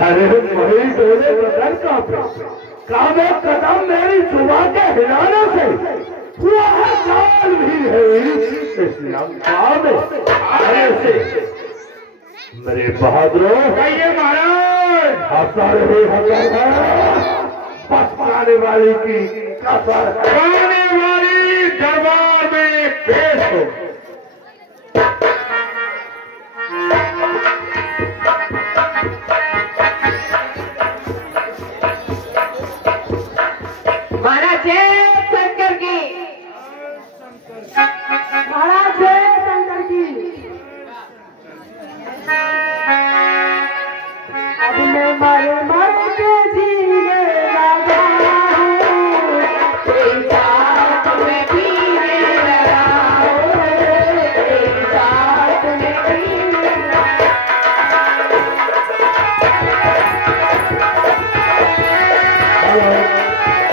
अरे वही तेरे बदन का काबे कदम मेरी सुबह के हिलाने से हुआ है साल भी है इस लंका में आने से। मेरे बहादुरों कहिए महाराज, असर ही असर है, बस पाने वाली की कसर पाने वाली दरबार में पेश हो। महाराज जय शंकर की, महाराज जय शंकर की। अब मैं मर मर के जीने लगा हूँ, तेरी चाहत में पीने लगा हूँ, तेरी चाहत में पीने लगा।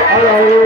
हेलो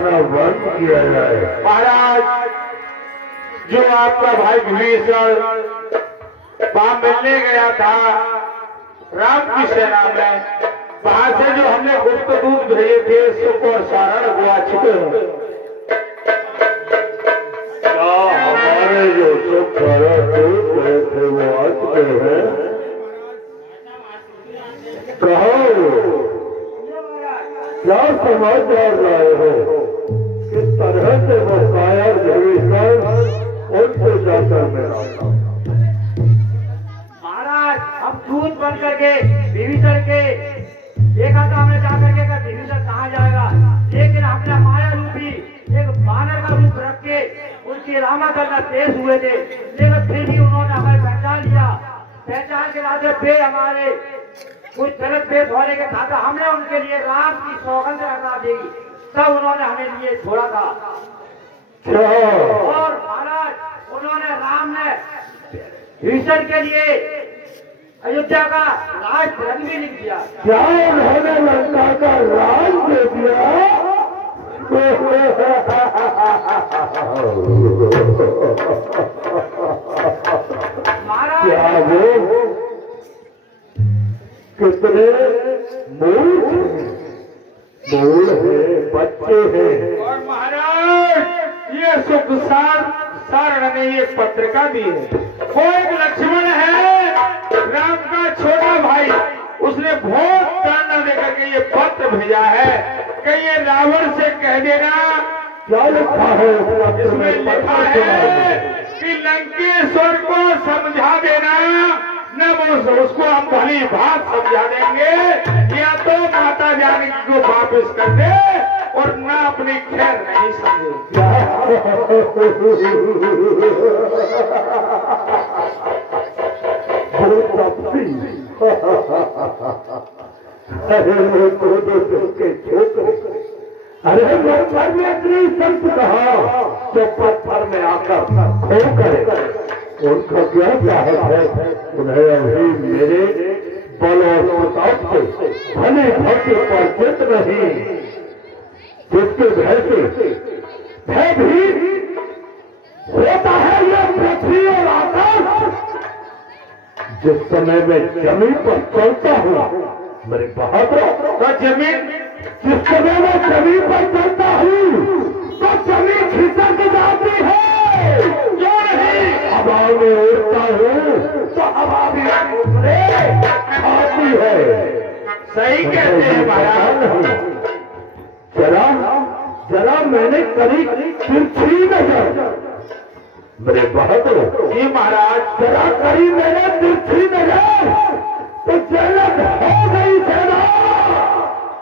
खाना बंद किया जाए। महाराज, जो आपका भाई विभीषण वहां मिलने गया था राम की सेना में, वहां से जो हमने गुप्त दूत भेजे थे सुख और सारण वो आ चुके हैं। क्या हमारे जो सुख सारण दूत गए थे वो आ चुके हैं? कहो क्या समाचार लाए हो? किस तरह से वो कायर विभीषण उनको जाकर मिला? महाराज, हम दूत बन करके विभीषण के देखा था, हमने जाकर के कहा विभीषण कहाँ जाएगा, लेकिन अपना माया रूपी एक बानर का रूप रख के उनकी रामा करना पेश हुए थे, लेकिन फिर भी उन्होंने हमें पहचान लिया। पहचान के बाद फिर हमारे कुछ गलत पेश होने के साथ हमने उनके लिए राम की सौगंध रखा दी, तब उन्होंने हमें लिए छोड़ा था। और महाराज, उन्होंने राम ने विभीषण के लिए अयोध्या का राज रंग भी लिख दिया। क्या उन्होंने लंका का राज दे दिया? क्या वो कितने मूल है, बच्चे हैं। और महाराज, ये सुख सारण ने ये पत्रिका दी है। वो एक लक्ष्मण है राम का छोटा भाई, उसने बहुत दाना देकर के ये पत्र भेजा है कि ये रावण से कह देना। क्या लिखा है इसमें लिखा है कि लंकेश्वर को समझा देना, न वो उसको हम भली बात समझा देंगे, या तो माता जानकी को वापस कर दे और न अपनी खैर नहीं समझे। अरे वो घर में इतनी संत कहा जो पत्थर में आकर खो करे, उनका क्या चाहत है? उन्हें अभी मेरे बल और प्रताप से भले भक्त परिचित नहीं, जिसके भय से भयभीत होता है ये पृथ्वी और आकाश। जिस समय मैं जमीन पर चलता हूँ मेरे बहादुर, तो जमीन जिस समय मैं जमीन पर चलता हूँ तो जमीन खिसक जाती है। क्यों नहीं? हवा में उड़ता हूँ तो हवा भी मुझे खाती है। सही कहते हैं महाराज। जरा जरा मैंने करी तिरछी नजर मेरे बहादुर। जी महाराज, जरा करी मैंने तिरछी नजर तो जन्नत हो गई सेना।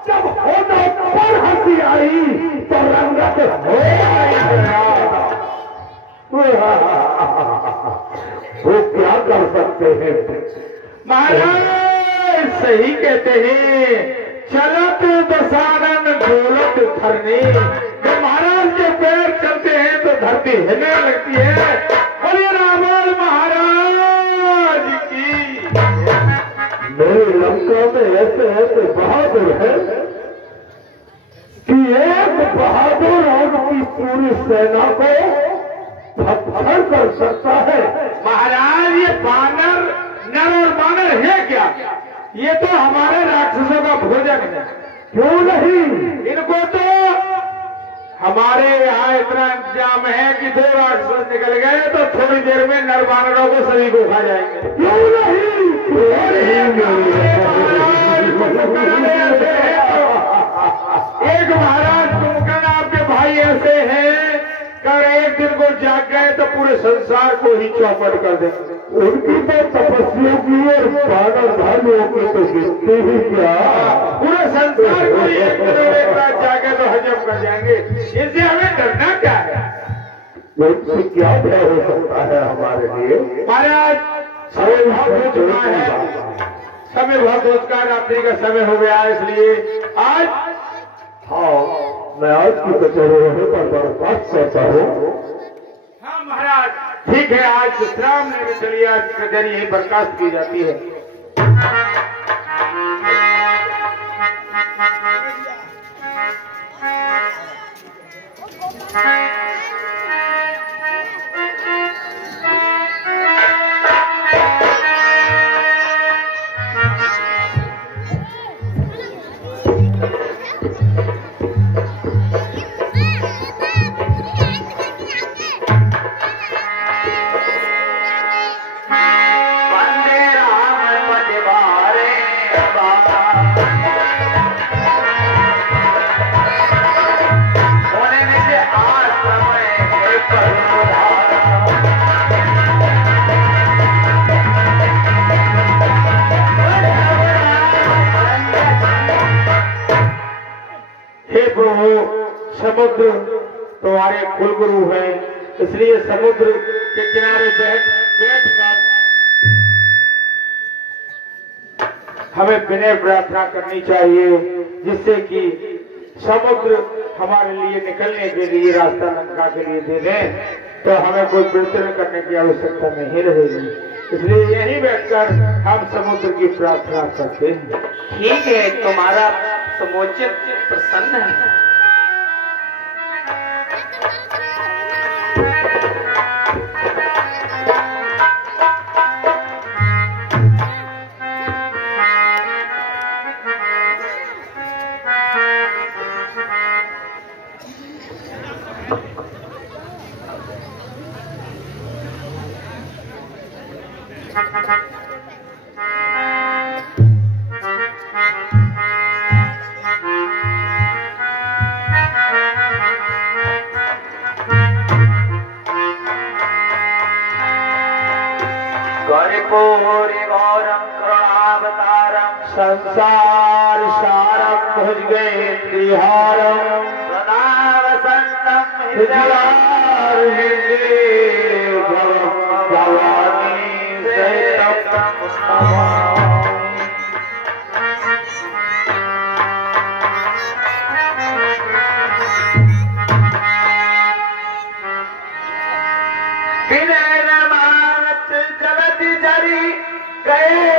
जब होना पर हंसी आई तो रंगत हो गई। वो क्या कर सकते हैं महाराज? सही कहते हैं, चलत दसानन डोलत धरनी। जब महाराज के पैर चलते हैं तो धरती हिलने लगती है। बोलिए रावण महाराज की। मेरे लंका में ऐसे ऐसे बहादुर हैं कि एक बहादुर उनकी पूरी सेना को पत्थर कर सकता है। महाराज, ये बानर नर और बानर है क्या? ये तो हमारे राक्षसों का भोजन है। क्यों नहीं? इनको तो हमारे यहाँ इतना इंतजाम है कि 2 राक्षस निकल गए तो थोड़ी देर में नर बानरों को सभी को खा जाएंगे। क्यों नहीं? एक महाराज कुंभकर्ण आपके भाई ऐसे हैं, कर एक दिन को जाग गए तो पूरे संसार को ही चौपट कर देंगे। उनकी तो तपस्या की और बानर भाइयों की तो गिनती ही क्या। पूरे संसार को ही एक रात जागे तो हजम कर जाएंगे। इनसे हमें डरना क्या है? उनसे क्या भय हो सकता है हमारे लिए? महाराज, समय बहुत हो चुका है, समय बहुत हो चुका है, रात्रि का समय हो गया, इसलिए आज हाँ, मैं आज की कचहरी होने पर बर्खास्त करता हूँ। हाँ महाराज, ठीक है, आज विश्राम लेने चलिए, आज कचहरी यही बर्खास्त की जाती है। समुद्र तुम्हारे कुलगुरु हैं, इसलिए समुद्र के किनारे बैठकर हमें विनय प्रार्थना करनी चाहिए, जिससे कि समुद्र हमारे लिए निकलने के लिए रास्ता नंगा के लिए दे दें, तो हमें कोई प्रयत्न करने की आवश्यकता नहीं रहेगी। इसलिए यहीं बैठकर हम समुद्र की प्रार्थना करते हैं। ठीक है, तुम्हारा समुचित प्रसन्न है। संसार सारम भुज गए तिहारम सदा वसंतम भवानी जलती जरी गए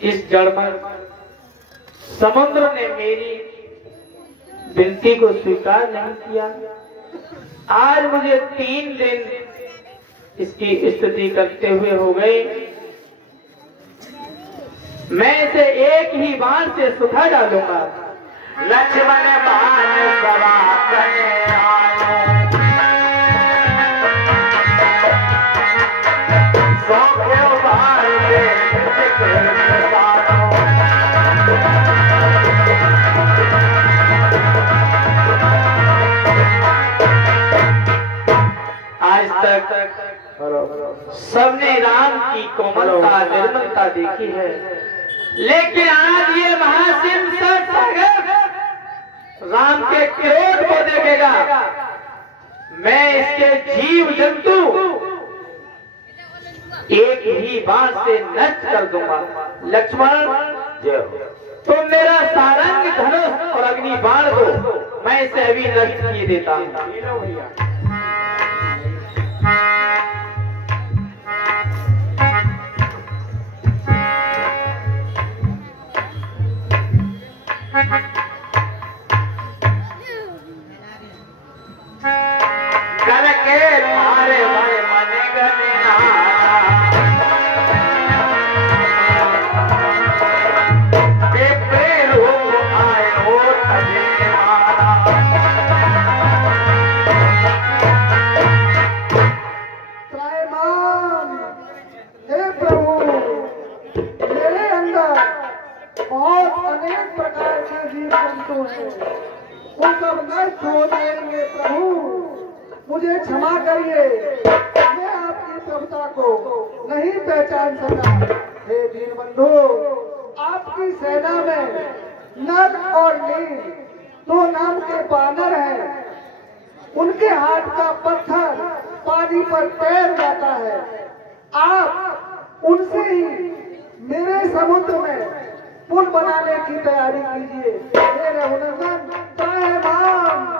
इस जड़ में समुद्र ने मेरी विनती को स्वीकार नहीं किया। आज मुझे 3 दिन इसकी स्तुति करते हुए हो गए। मैं इसे एक ही बाण से सुखा डालूंगा। लक्ष्मण बाण सवा करने आयो, सौख्यो बाण से आज तक सबने राम की कोमलता निर्मलता देखी है, लेकिन आज ये महासिंह राम के क्रोध को देखेगा। मैं इसके जीव जंतु एक ही बाण से नष्ट कर दूंगा। लक्ष्मण, तुम मेरा सारंग धनुष और अग्नि बाण दो, मैं इसे अभी नष्ट किए देता हूँ। मुझे क्षमा करिए, मैं आपकी प्रभुता को नहीं पहचान सका। हे दीनबंधु, आपकी सेना में नर और नील 2 नाम के बानर हैं। उनके हाथ का पत्थर पानी पर तैर जाता है, आप उनसे ही मेरे समुद्र में पुल बनाने की तैयारी कीजिए। मेरे हुनरमंद काहे माम।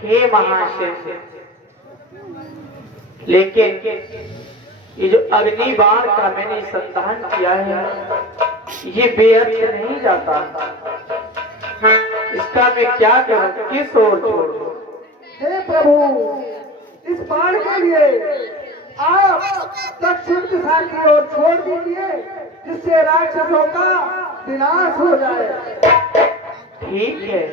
हे महाशय, लेकिन ये जो अग्नि बाण का मैंने संधान किया है ये बेअर्थ नहीं जाता। इसका मैं क्या करूं, किस ओर छोड़ूं? हे प्रभु, इस बाण के लिए आप दक्षिण दिशा की ओर छोड़ दीजिए, जिससे राक्षसों का विनाश हो जाए। ठीक है।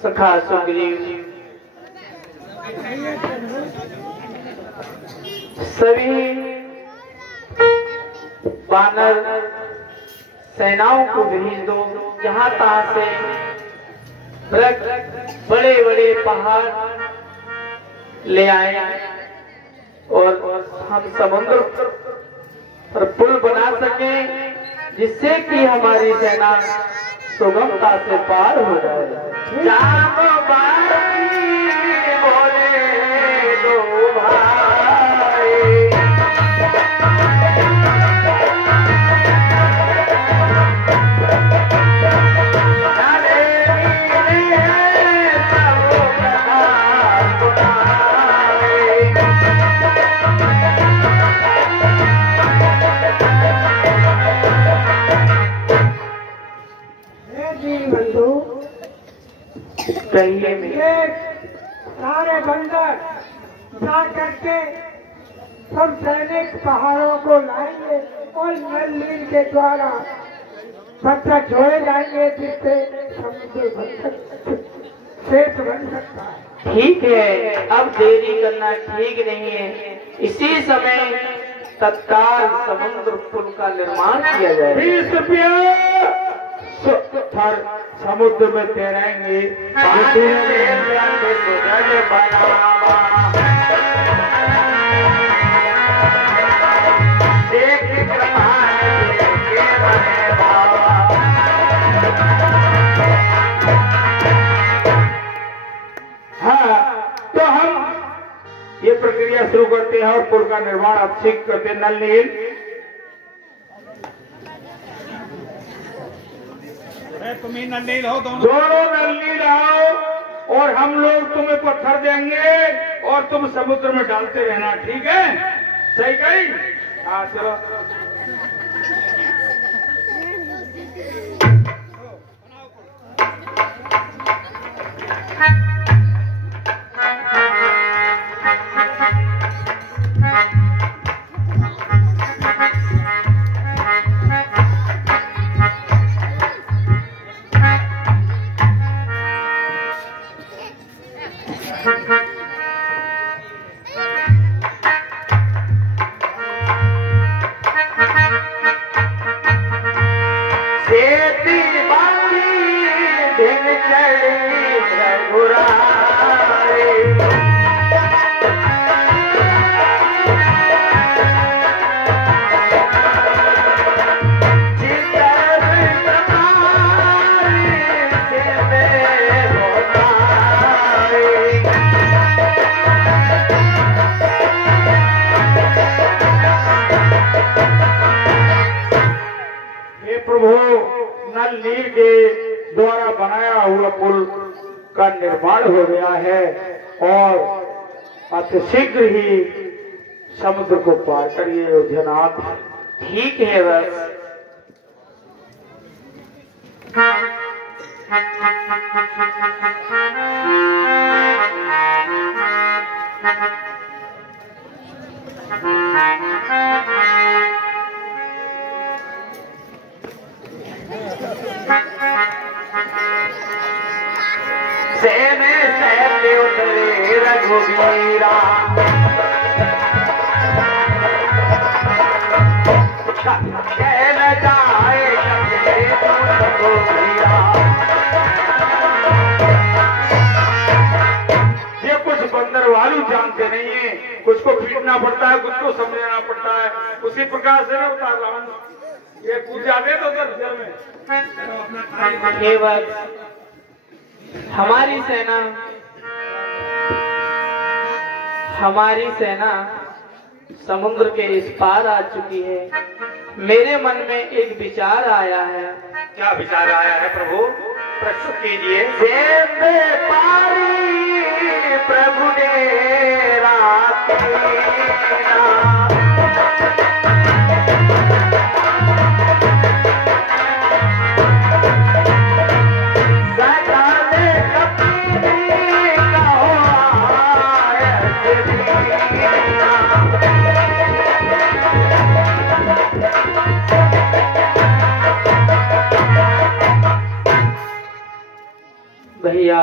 सखा सुग्रीव, सभी वानर सेनाओं को भेज दो, जहां तहां से बड़े बड़े पहाड़ ले आए और हम समुद्र पर पुल बना सके, जिससे कि हमारी सेना सुगमता से पार हो जाए। बोले दो भाई, कहिए में सारे बंदर जा करके सब सैनिक पहाड़ों को लाएंगे और नल नील के द्वारा पत्थर जोड़े जाएंगे, जिससे समुद्र शेष बन सकता है। ठीक है, अब देरी करना ठीक नहीं है। इसी समय तत्काल समुद्र पुल का निर्माण किया जाए। 20 रुपया समुद्र में तैरेंगे। हाँ, तो हम ये प्रक्रिया शुरू करते हैं और पुल का निर्माण अब शीघ्र करते हैं। नल नील, तुम्हें नल नील हो, दोनों नल नील आओ और हम लोग तुम्हें पत्थर देंगे और तुम समुद्र में डालते रहना, ठीक है? सही कही? हाँ चलो। नल नील के द्वारा बनाया हुआ पुल का निर्माण हो गया है और अतिशीघ्र ही समुद्र को पार करिए अयोध्यानाथ। ठीक है बस। सेने सहते उतरे रघुवीरा, कहना जाए रघुवीरा, सीखना पड़ता है, खुद को समझना पड़ता है, उसी प्रकार से ना उतार रहा हूँ। ये कूद जाते तो उधर में ये बात हमारी सेना समुद्र के इस पार आ चुकी है। मेरे मन में एक विचार आया है। क्या विचार आया है प्रभु, प्रस्तुत कीजिए। पारी प्रभु ने रात भैया,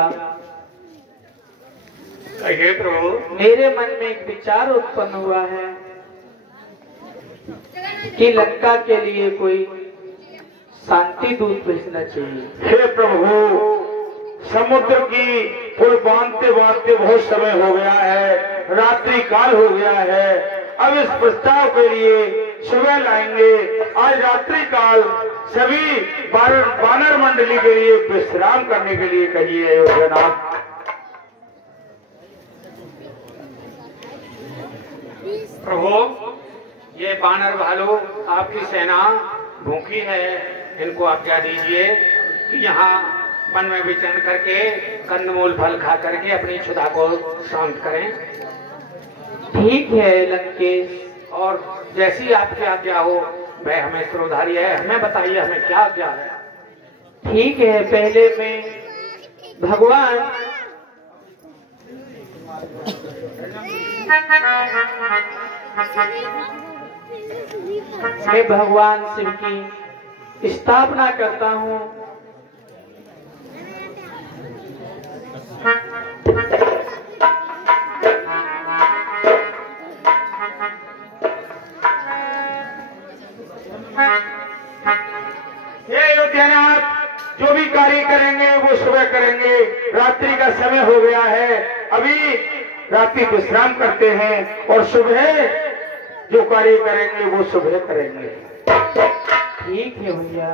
कहिए प्रभु। मेरे मन में एक विचार उत्पन्न हुआ है कि लंका के लिए कोई शांति दूत भेजना चाहिए। हे प्रभु, समुद्र की पुल बांधते बांधते बहुत समय हो गया है, रात्रि काल हो गया है। अब इस प्रस्ताव के लिए सुबह लाएंगे। आज रात्रि काल सभी वानर मंडली के लिए विश्राम करने के लिए कहिए योजनाथ। प्रभु, ये वानर भालू आपकी सेना भूखी है, इनको आज्ञा दीजिए कि यहाँ वन में विचरण करके कंदमूल फल खा करके अपनी क्षुधा को शांत करें। ठीक है लंकेश, और जैसी आपकी आज्ञा हो वह हमें श्रोधारी है, हमें बताइए हमें क्या आज्ञा है। ठीक है। पहले मैं भगवान शिव की स्थापना करता हूँ। हे अयोध्यानाथ, जो भी कार्य करेंगे वो सुबह करेंगे। रात्रि का समय हो गया है, अभी रात्रि विश्राम करते हैं और सुबह जो कार्य करेंगे वो सुबह करेंगे। ठीक है भैया।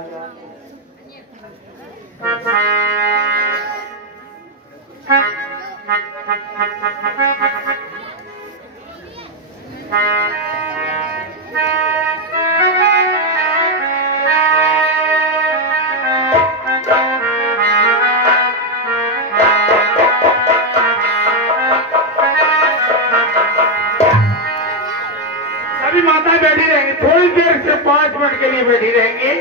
अभी माता बैठी रहेंगी, थोड़ी देर से 5 मिनट के लिए बैठी रहेंगी।